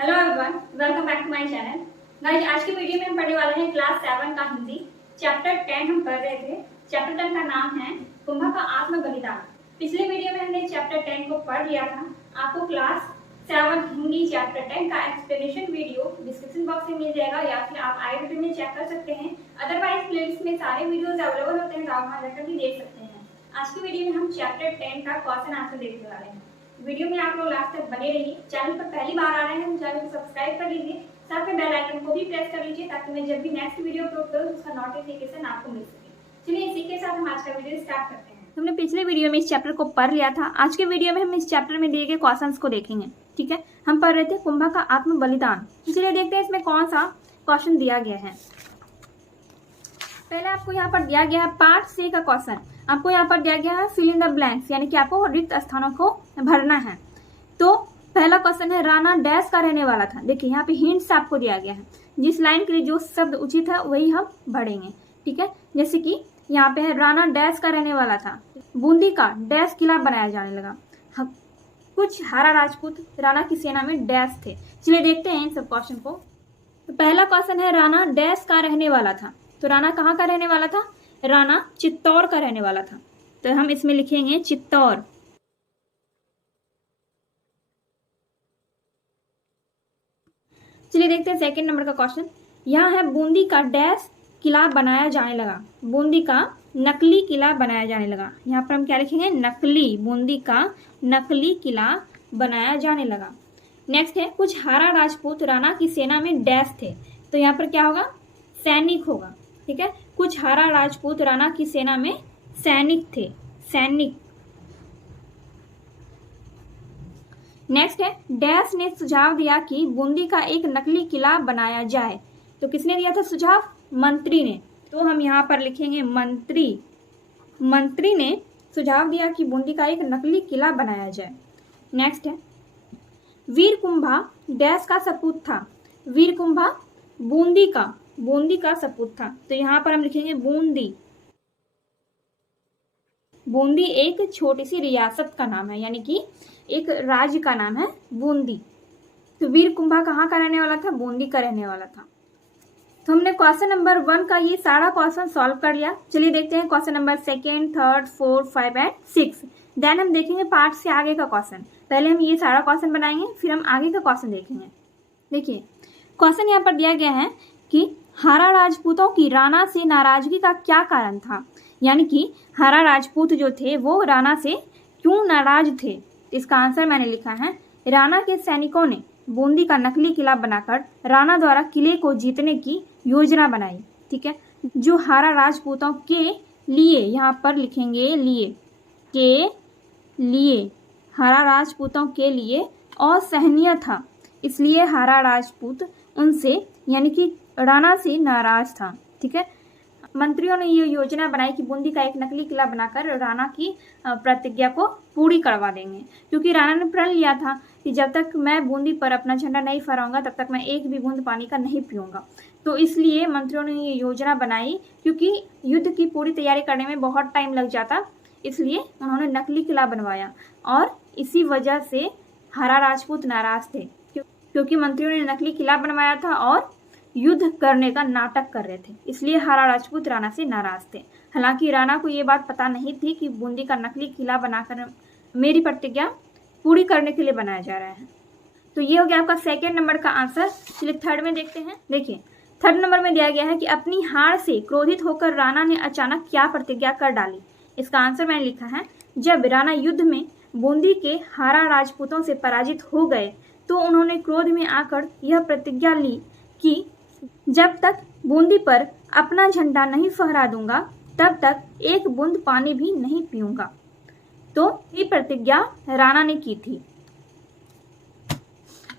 Hello everyone, welcome back to my channel. Guys, आज की video में हम पढ़ने वाले हैं क्लास 7 का हिंदी चैप्टर 10 हम पढ़ रहे थे। चैप्टर 10 का नाम है कुंभा का आत्म बलिदान। पिछले वीडियो में हमने चैप्टर 10 को पढ़ लिया था। आपको क्लास 7 हिंदी चैप्टर 10 का एक्सप्लेनेशन वीडियो डिस्क्रिप्शन बॉक्स में मिल जाएगा या फिर आप आई बटन में चेक कर सकते हैं। अदरवाइज प्लेलिस्ट में सारे वीडियोज अवेलेबल होते हैं, तो आप वहां जाकर भी देख सकते हैं। आज की वीडियो में हम चैप्टर 10 का क्वेश्चन आंसर देखने वाले हैं। वीडियो में आप लोग लास्ट तक बने रहिए। चैनल पर पहली बार आ रहे हैं तो चैनल को सब्सक्राइब कर लीजिए, साथ में बेल आइकन को भी प्रेस कर लीजिए ताकि मैं जब भी नेक्स्ट वीडियो अपलोड करूं उसका नोटिफिकेशन आपको मिल सके। चलिए इसी के साथ हम आज का वीडियो स्टार्ट करते हैं। हमने पिछले वीडियो में इस चैप्टर को पढ़ लिया था। आज के वीडियो में हम इस चैप्टर में दिए गए क्वेश्चंस को देखेंगे। ठीक है, हम पढ़ रहे थे कुंभा का आत्म बलिदान। चलिए देखते हैं इसमें कौन सा क्वेश्चन दिया गया है। पहले आपको यहाँ पर दिया गया है पार्ट सी का क्वेश्चन। आपको यहाँ पर दिया गया है फिल इन द ब्लैंक्स, यानी कि आपको रिक्त स्थानों को भरना है। तो पहला क्वेश्चन है राणा डैश का रहने वाला था। देखिए यहाँ पे हिंट्स आपको दिया गया है, जिस लाइन के लिए जो शब्द उचित है वही हम भरेंगे। ठीक है, जैसे कि यहाँ पे है राणा डैश का रहने वाला था, बूंदी का डैश किला बनाया जाने लगा, कुछ हारा राजपूत राणा की सेना में डैश थे। चलिए देखते हैं इन सब क्वेश्चन को। तो पहला क्वेश्चन है राणा डैश का रहने वाला था। तो राणा कहाँ का रहने वाला था? राणा चित्तौड़ का रहने वाला था। तो हम इसमें लिखेंगे चित्तौड़। चलिए देखते हैं सेकंड नंबर का क्वेश्चन। यहाँ है बूंदी का डैश किला बनाया जाने लगा। बूंदी का नकली किला बनाया जाने लगा। यहाँ पर हम क्या लिखेंगे? नकली। बूंदी का नकली किला बनाया जाने लगा। नेक्स्ट है कुछ हारा राजपूत राणा की सेना में डैश थे। तो यहाँ पर क्या होगा? सैनिक होगा। ठीक है, कुछ हारा राजपूत राणा की सेना में सैनिक थे। सैनिक। नेक्स्ट है डैश ने सुझाव दिया कि बूंदी का एक नकली किला बनाया जाए। तो किसने दिया था सुझाव? मंत्री ने। तो हम यहाँ पर लिखेंगे मंत्री। मंत्री ने सुझाव दिया कि बूंदी का एक नकली किला बनाया जाए। नेक्स्ट है वीर कुंभा डैश का सपूत था। वीर कुंभा बूंदी का सपूत था। तो यहाँ पर हम लिखेंगे बूंदी। बूंदी एक छोटी सी रियासत का नाम है, यानी कि एक राज्य का नाम है बूंदी। तो वीर कुंभा कहाँ का रहने वाला था? बूंदी का रहने वाला था। तो हमने क्वेश्चन नंबर 1 का ये सारा क्वेश्चन सॉल्व कर लिया। चलिए देखते हैं क्वेश्चन नंबर 2, 3, 4, 5 एंड 6। देन हम देखेंगे पार्ट से आगे का क्वेश्चन। पहले हम ये सारा क्वेश्चन बनाएंगे, फिर हम आगे का क्वेश्चन देखेंगे। देखिए क्वेश्चन यहाँ पर दिया गया है कि हारा राजपूतों की राणा से नाराजगी का क्या कारण था। यानी कि हारा राजपूत जो थे वो राणा से क्यों नाराज थे। इसका आंसर मैंने लिखा है राणा के सैनिकों ने बूंदी का नकली किला बनाकर राणा द्वारा किले को जीतने की योजना बनाई। ठीक है, जो हारा राजपूतों के लिए, यहाँ पर लिखेंगे लिए हारा राजपूतों के लिए असहनीय था। इसलिए हारा राजपूत उनसे यानी कि राणा से नाराज था। ठीक है, मंत्रियों ने ये योजना बनाई कि बूंदी का एक नकली किला बनाकर राणा की प्रतिज्ञा को पूरी करवा देंगे, क्योंकि राणा ने प्रण लिया था कि जब तक मैं बूंदी पर अपना झंडा नहीं फहराऊंगा तब तक मैं एक भी बूंद पानी का नहीं पीऊंगा। तो इसलिए मंत्रियों ने ये योजना बनाई, क्योंकि युद्ध की पूरी तैयारी करने में बहुत टाइम लग जाता, इसलिए उन्होंने नकली किला बनवाया। और इसी वजह से हारा राजपूत नाराज थे, क्योंकि मंत्रियों ने नकली किला बनवाया था और युद्ध करने का नाटक कर रहे थे, इसलिए हारा राजपूत राणा से नाराज थे। हालांकि राणा को ये बात पता नहीं थी कि बूंदी का नकली किला बनाकर मेरी प्रतिज्ञा पूरी करने के लिए बनाया जा रहा है। तो ये हो गया आपका सेकंड नंबर का आंसर। चलिए थर्ड में देखते हैं। देखिए थर्ड नंबर में दिया गया है कि अपनी हार से क्रोधित होकर राणा ने अचानक क्या प्रतिज्ञा कर डाली। इसका आंसर मैंने लिखा है जब राणा युद्ध में बूंदी के हारा राजपूतों से पराजित हो गए तो उन्होंने क्रोध में आकर यह प्रतिज्ञा ली कि जब तक बूंदी पर अपना झंडा नहीं फहरा दूंगा तब तक एक बूंद पानी भी नहीं पीऊंगा। तो ये प्रतिज्ञा राणा ने की थी।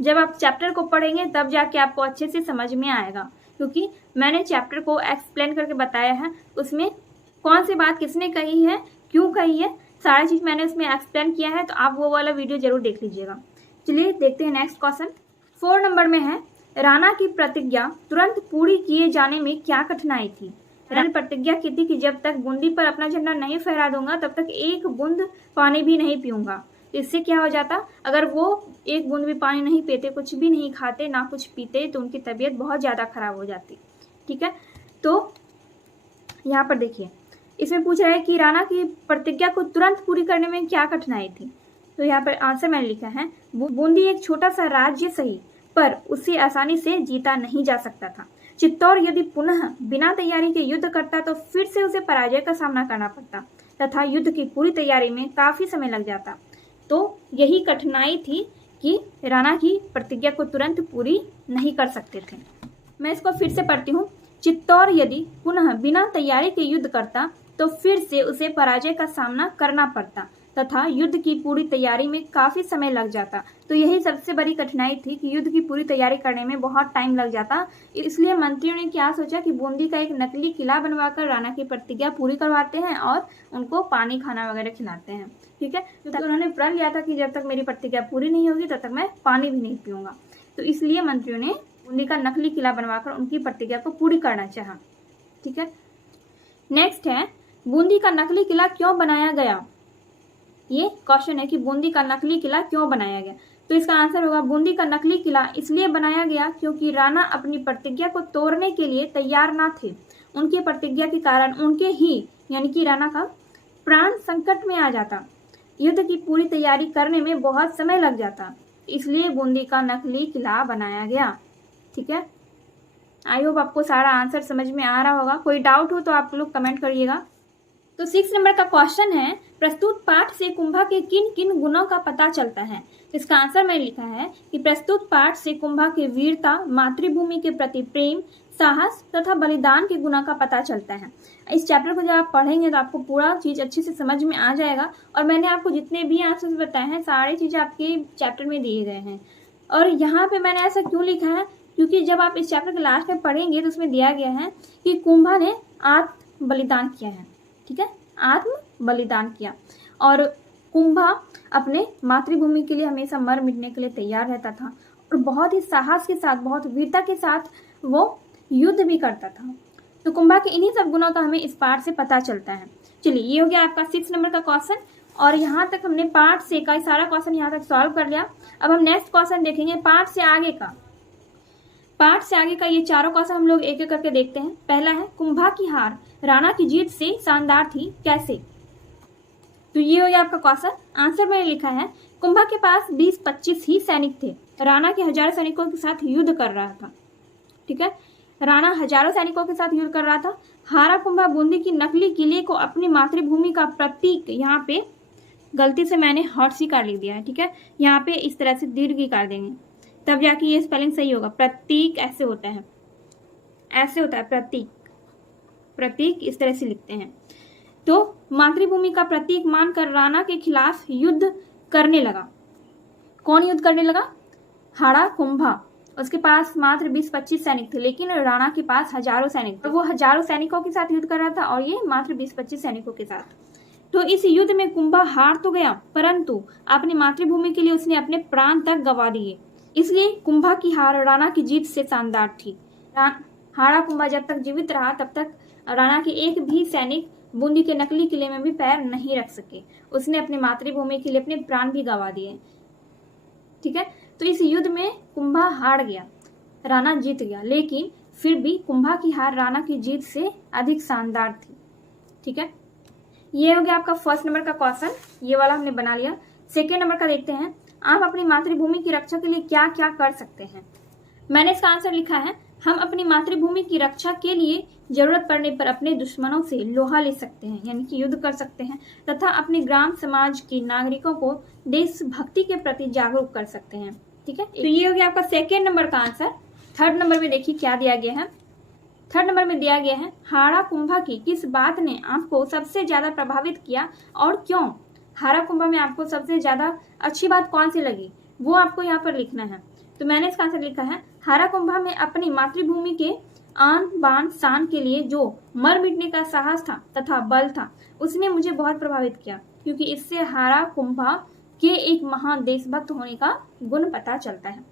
जब आप चैप्टर को पढ़ेंगे तब जाके आपको अच्छे से समझ में आएगा, क्योंकि मैंने चैप्टर को एक्सप्लेन करके बताया है। उसमें कौन सी बात किसने कही है, क्यों कही है, सारी चीज मैंने उसमें एक्सप्लेन किया है। तो आप वो वाला वीडियो जरूर देख लीजिएगा। चलिए देखते हैं नेक्स्ट क्वेश्चन। 4 नंबर में है राणा की प्रतिज्ञा तुरंत पूरी किए जाने में क्या कठिनाई थी। राणा ने प्रतिज्ञा की थी कि जब तक बूंदी पर अपना झंडा नहीं फहरा दूंगा तब तक एक बूंद पानी भी नहीं पीऊंगा। इससे क्या हो जाता, अगर वो एक बूंद भी पानी नहीं पीते, कुछ भी नहीं खाते, ना कुछ पीते, तो उनकी तबीयत बहुत ज़्यादा खराब हो जाती। ठीक है, तो यहाँ पर देखिए इसमें पूछ रहा है कि राणा की प्रतिज्ञा को तुरंत पूरी करने में क्या कठिनाई थी। तो यहाँ पर आंसर मैंने लिखा है, बूंदी एक छोटा सा राज्य सही, पर उसे आसानी से जीता नहीं जा सकता था। चित्तौड़ यदि पुनः बिना तैयारी के युद्ध करता तो फिर से उसे पराजय का सामना करना पड़ता तथा युद्ध की पूरी तैयारी में काफी समय लग जाता। तो यही कठिनाई थी कि राणा की प्रतिज्ञा को तुरंत पूरी नहीं कर सकते थे। मैं इसको फिर से पढ़ती हूँ। चित्तौड़ यदि पुनः बिना तैयारी के युद्ध करता तो फिर से उसे पराजय का सामना करना पड़ता तथा युद्ध की पूरी तैयारी में काफी समय लग जाता। तो यही सबसे बड़ी कठिनाई थी कि युद्ध की पूरी तैयारी करने में बहुत टाइम लग जाता। इसलिए मंत्रियों ने क्या सोचा कि बूंदी का एक नकली किला बनवाकर राणा की प्रतिज्ञा पूरी करवाते हैं और उनको पानी खाना वगैरह खिलाते हैं। ठीक है, क्योंकि उन्होंने प्रण लिया था कि जब तक मेरी प्रतिज्ञा पूरी नहीं होगी तब तक मैं पानी भी नहीं पीऊंगा। तो इसलिए मंत्रियों ने बूंदी का नकली किला बनवाकर उनकी प्रतिज्ञा को पूरी करना चाहा। ठीक है, नेक्स्ट है, बूंदी का नकली किला क्यों बनाया गया। ये क्वेश्चन है कि बूंदी का नकली किला क्यों बनाया गया। तो इसका आंसर होगा, बूंदी का नकली किला इसलिए बनाया गया क्योंकि राणा अपनी प्रतिज्ञा को तोड़ने के लिए तैयार ना थे। उनकी प्रतिज्ञा के कारण उनके ही यानी कि राणा का प्राण संकट में आ जाता। युद्ध की पूरी तैयारी करने में बहुत समय लग जाता, इसलिए बूंदी का नकली किला बनाया गया। ठीक है, आई होप आपको सारा आंसर समझ में आ रहा होगा। कोई डाउट हो तो आप लोग कमेंट करिएगा। तो 6 नंबर का क्वेश्चन है, प्रस्तुत पाठ से कुंभा के किन किन गुणों का पता चलता है। इसका आंसर मैंने लिखा है कि प्रस्तुत पाठ से कुंभा के वीरता, मातृभूमि के प्रति प्रेम, साहस तथा बलिदान के गुणों का पता चलता है। इस चैप्टर को जब आप पढ़ेंगे तो आपको पूरा चीज अच्छे से समझ में आ जाएगा। और मैंने आपको जितने भी आंसर बताए हैं सारी चीजें आपके चैप्टर में दिए गए हैं। और यहाँ पे मैंने ऐसा क्यों लिखा है, क्योंकि जब आप इस चैप्टर के लास्ट में पढ़ेंगे तो उसमें दिया गया है कि कुंभा ने आत्म बलिदान किया है। ठीक है, आत्म बलिदान किया और कुंभा अपने मातृभूमि के लिए हमेशा मर मिटने के लिए तैयार रहता था और बहुत ही साहस के साथ, बहुत वीरता के साथ वो युद्ध भी करता था। तो कुंभा के इन्हीं सब गुणों का हमें इस पाठ से पता चलता है। चलिए, ये हो गया आपका 6 नंबर का क्वेश्चन और यहाँ तक हमने पार्ट से का सारा क्वेश्चन यहाँ तक सॉल्व कर लिया। अब हम नेक्स्ट क्वेश्चन देखेंगे पार्ट से आगे का। पार्ट से आगे का ये चारों क्वेश्चन हम लोग एक एक करके देखते हैं। पहला है, कुंभा की हार राणा की जीत से शानदार थी, कैसे। तो ये हो गया आपका क्वेश्चन। आंसर मैंने लिखा है, कुंभा के पास 20-25 ही सैनिक थे। राणा के हजारों सैनिकों के साथ युद्ध कर रहा था। ठीक है, राणा हजारों सैनिकों के साथ युद्ध कर रहा था। हारा कुंभा बूंदी की नकली किले को अपनी मातृभूमि का प्रतीक, यहाँ पे गलती से मैंने हर्षिकार लिख दिया है। ठीक है, यहाँ पे इस तरह से दीर्घ कर देंगे तब जाके ये स्पेलिंग सही होगा। प्रतीक ऐसे होता है, ऐसे होता है प्रतीक, प्रतीक इस तरह से लिखते हैं। तो मातृभूमि का प्रतीक मानकर राणा के खिलाफ युद्ध करने लगा। कौन युद्ध करने लगा? हाड़ा कुंभा। उसके पास मात्र 20-25 सैनिक थे, लेकिन राणा के पास हजारों सैनिक थे। तो वो हजारों सैनिकों के साथ युद्ध कर रहा था और ये मात्र 20-25 सैनिकों के साथ। तो इस युद्ध में कुंभा हार तो गया, परंतु अपनी मातृभूमि के लिए उसने अपने प्राण तक गंवा दिए। इसलिए कुंभा की हार राणा की जीत से शानदार थी। हाड़ा कुंभा जब तक जीवित रहा तब तक राणा के एक भी सैनिक बूंदी के नकली किले में भी पैर नहीं रख सके। उसने अपनी मातृभूमि के लिए अपने प्राण भी गंवा दिए। ठीक है, तो इस युद्ध में कुंभा हार गया, राणा जीत गया, लेकिन फिर भी कुंभा की हार राणा की जीत से अधिक शानदार थी। ठीक है, ये हो गया आपका 1st नंबर का क्वेश्चन, ये वाला हमने बना लिया। 2nd नंबर का देखते हैं, आप अपनी मातृभूमि की रक्षा के लिए क्या क्या कर सकते हैं। मैंने इसका आंसर लिखा है, हम अपनी मातृभूमि की रक्षा के लिए जरूरत पड़ने पर अपने दुश्मनों से लोहा ले सकते हैं, यानी कि युद्ध कर सकते हैं, तथा अपने ग्राम समाज के नागरिकों को देशभक्ति के प्रति जागरूक कर सकते हैं। ठीक है, तो ये हो गया आपका 2nd नंबर का आंसर। 3rd नंबर में देखिए क्या दिया गया है। 3rd नंबर में दिया गया है, हाड़ा कुंभा की किस बात ने आपको सबसे ज्यादा प्रभावित किया और क्यों। हाड़ा कुंभा में आपको सबसे ज्यादा अच्छी बात कौन सी लगी, वो आपको यहाँ पर लिखना है। तो मैंने इसका आंसर लिखा है, हाड़ा कुंभा में अपनी मातृभूमि के आन बान शान के लिए जो मर मिटने का साहस था तथा बल था, उसने मुझे बहुत प्रभावित किया, क्योंकि इससे हाड़ा कुंभा के एक महान देशभक्त होने का गुण पता चलता है।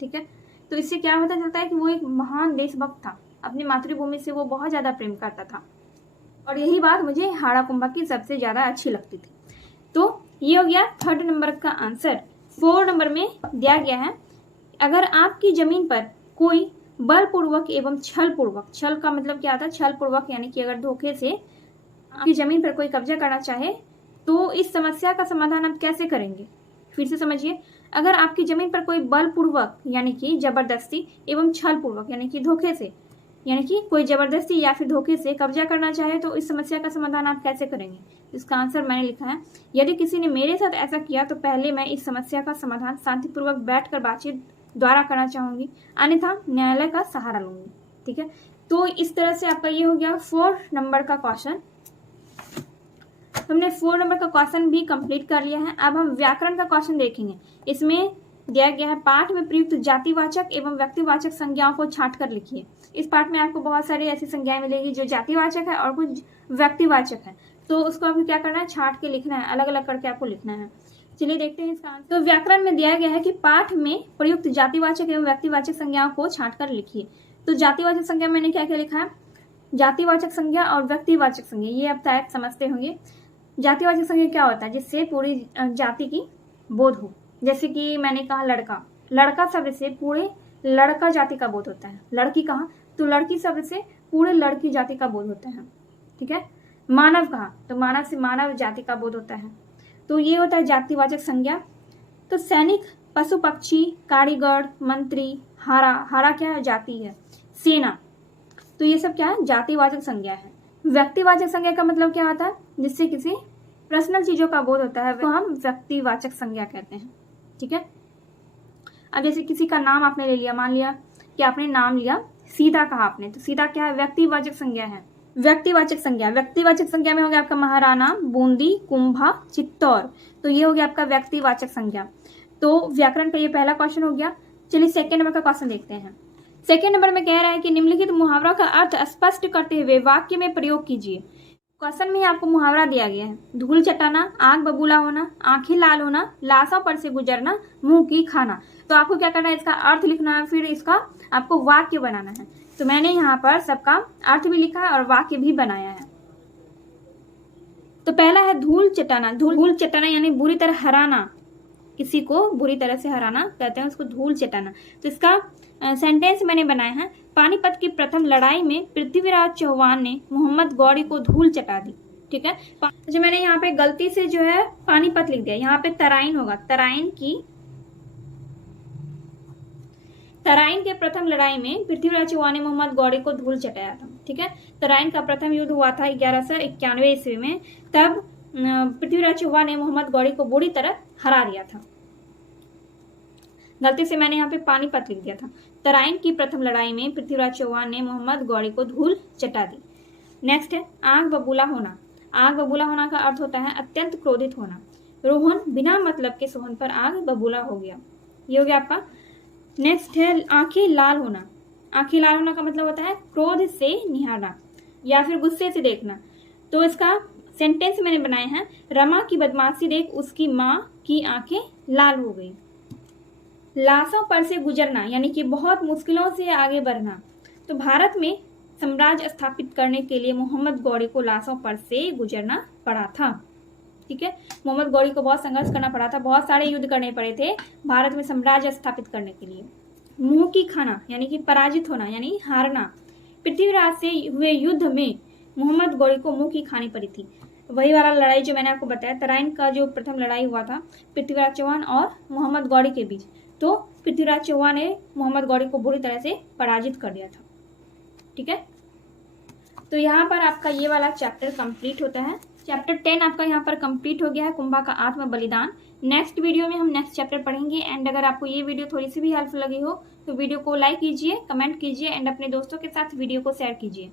ठीक है, तो इससे क्या पता चलता है कि वो एक महान देशभक्त था, अपनी मातृभूमि से वो बहुत ज्यादा प्रेम करता था, और यही बात मुझे हाड़ा कुंभा की सबसे ज्यादा अच्छी लगती थी। तो ये हो गया 3rd नंबर का आंसर। 4 नंबर में दिया गया है, अगर आपकी जमीन पर कोई बलपूर्वक एवं छलपूर्वक, छल का मतलब क्या आता है, छलपूर्वक यानी कि अगर धोखे से आपकी जमीन पर कोई कब्जा करना चाहे तो इस समस्या का समाधान आप कैसे करेंगे। फिर से समझिए, अगर आपकी जमीन पर कोई बलपूर्वक यानी कि जबरदस्ती एवं छलपूर्वक यानी कि धोखे से, यानी कि कोई जबरदस्ती या फिर धोखे से कब्जा करना चाहे तो इस समस्या का समाधान आप कैसे करेंगे। इसका आंसर मैंने लिखा है, यदि किसी ने मेरे साथ ऐसा किया तो पहले मैं इस समस्या का समाधान शांतिपूर्वक बैठकर बातचीत द्वारा करना चाहूंगी, अन्यथा न्यायालय का सहारा लूंगी। ठीक है, तो इस तरह से आपका ये हो गया 4 नंबर का क्वेश्चन। हमने 4 नंबर का क्वेश्चन भी कंप्लीट कर लिया है। अब हम व्याकरण का क्वेश्चन देखेंगे। इसमें दिया गया है, पाठ में प्रयुक्त जातिवाचक एवं व्यक्तिवाचक संज्ञाओं को छांट कर लिखिए। इस पाठ में आपको बहुत सारी ऐसी संज्ञाएं मिलेगी जो जातिवाचक है और कुछ व्यक्तिवाचक है, तो उसको आपको क्या करना है, छांट के लिखना है, अलग अलग करके आपको लिखना है। चलिए देखते हैं इसका आंसर। तो व्याकरण में दिया गया है कि पाठ में प्रयुक्त जातिवाचक एवं व्यक्तिवाचक संज्ञाओं को छांट कर लिखिए। तो जातिवाचक संज्ञा मैंने क्या क्या लिखा है, जातिवाचक संज्ञा और व्यक्तिवाचक संज्ञा, ये आप शायद समझते होंगे। जातिवाचक संज्ञा क्या होता है, जिससे पूरी जाति की बोध हो। जैसे कि मैंने कहा लड़का, लड़का शब्द से पूरे लड़का जाति का बोध होता है। लड़की कहा तो लड़की शब्द से पूरे लड़की जाति का बोध होता है। ठीक है, मानव कहा तो मानव से मानव जाति का बोध होता है। तो ये होता है जातिवाचक संज्ञा। तो सैनिक, पशु पक्षी, कारीगर, मंत्री, हारा, हारा क्या है, जाति है, सेना, तो ये सब क्या है, जातिवाचक संज्ञा है। व्यक्तिवाचक संज्ञा का मतलब क्या होता है, जिससे किसी पर्सनल चीजों का बोध होता है, तो हम व्यक्तिवाचक संज्ञा कहते हैं। ठीक है, अब जैसे किसी का नाम आपने ले लिया, मान लिया कि आपने नाम लिया सीता कहा आपने, तो सीता क्या है, व्यक्तिवाचक संज्ञा है। व्यक्तिवाचक संज्ञा, व्यक्तिवाचक संज्ञा में हो गया आपका महाराणा, बूंदी, कुंभा, चित्तौर, तो ये हो गया आपका व्यक्तिवाचक संज्ञा। तो व्याकरण का ये पहला क्वेश्चन हो गया। चलिए 2nd नंबर का क्वेश्चन देखते हैं। 2nd नंबर में कह रहा है कि निम्नलिखित मुहावरा का अर्थ स्पष्ट करते हुए वाक्य में प्रयोग कीजिए। क्वेश्चन में आपको मुहावरा दिया गया है, धूल चटाना, आग बबूला होना, आंखें लाल होना, लाशों पर से गुजरना, मुंह की खाना। तो आपको क्या करना है, इसका अर्थ लिखना है, फिर इसका आपको वाक्य बनाना है। तो मैंने यहाँ पर सबका अर्थ भी लिखा है और वाक्य भी बनाया है। तो पहला है धूल चटाना। धूल चटाना यानी बुरी तरह हराना, किसी को बुरी तरह से हराना कहते हैं, उसको धूल चटाना। तो इसका सेंटेंस मैंने बनाया है, पानीपत की प्रथम लड़ाई में पृथ्वीराज चौहान ने मोहम्मद गौरी को धूल चटा दी। ठीक है, जो मैंने यहाँ पे गलती से जो है पानीपत लिख दिया, यहाँ पे तराइन होगा, तराइन के प्रथम लड़ाई में पृथ्वीराज चौहान ने मोहम्मद गौरी को धूल चटाया था। ठीक है, तराइन का प्रथम युद्ध हुआ था 1191 ईस्वी में, तब पृथ्वीराज चौहान ने मोहम्मद गौरी को बुरी तरह हरा दिया था। गलती से मैंने यहाँ पे पानीपत लिख दिया था। तराइन की प्रथम लड़ाई में पृथ्वीराज चौहान ने मोहम्मद गौरी को धूल चटा दी। नेक्स्ट है आग बबूला होना। आग बबूला होना का अर्थ होता है अत्यंत क्रोधित होना। रोहन बिना मतलब के सोहन पर आग बबूला हो गया, ये हो गया आपका। नेक्स्ट है आंखें लाल होना। आंखें लाल होना का मतलब होता है क्रोध से निहारना या फिर गुस्से से देखना। तो इसका सेंटेंस मैंने बनाए हैं, रमा की बदमाशी देख उसकी माँ की आंखें लाल हो गई। लाशों पर से गुजरना यानी कि बहुत मुश्किलों से आगे बढ़ना। तो भारत में साम्राज्य स्थापित करने के लिए मोहम्मद गौरी को लाशों पर से गुजरना पड़ा था। ठीक है, मोहम्मद गौरी को बहुत संघर्ष करना पड़ा था, बहुत सारे युद्ध करने पड़े थे भारत में साम्राज्य स्थापित करने के लिए। मुंह की खाना यानी कि पराजित होना यानी हारना। पृथ्वीराज से हुए युद्ध में मोहम्मद गौरी को मुंह की खानी पड़ी थी। वही वाला लड़ाई जो मैंने आपको बताया, तराइन का जो प्रथम लड़ाई हुआ था पृथ्वीराज चौहान और मोहम्मद गौरी के बीच, तो पृथ्वीराज चौहान ने मोहम्मद गौरी को बुरी तरह से पराजित कर दिया था। ठीक है, तो यहाँ पर आपका ये वाला चैप्टर कंप्लीट होता है। चैप्टर 10 आपका यहाँ पर कंप्लीट हो गया है, कुंभा का आत्म बलिदान। नेक्स्ट वीडियो में हम नेक्स्ट चैप्टर पढ़ेंगे। एंड अगर आपको ये वीडियो थोड़ी सी भी हेल्पफुल लगी हो तो वीडियो को लाइक कीजिए, कमेंट कीजिए एंड अपने दोस्तों के साथ वीडियो को शेयर कीजिए।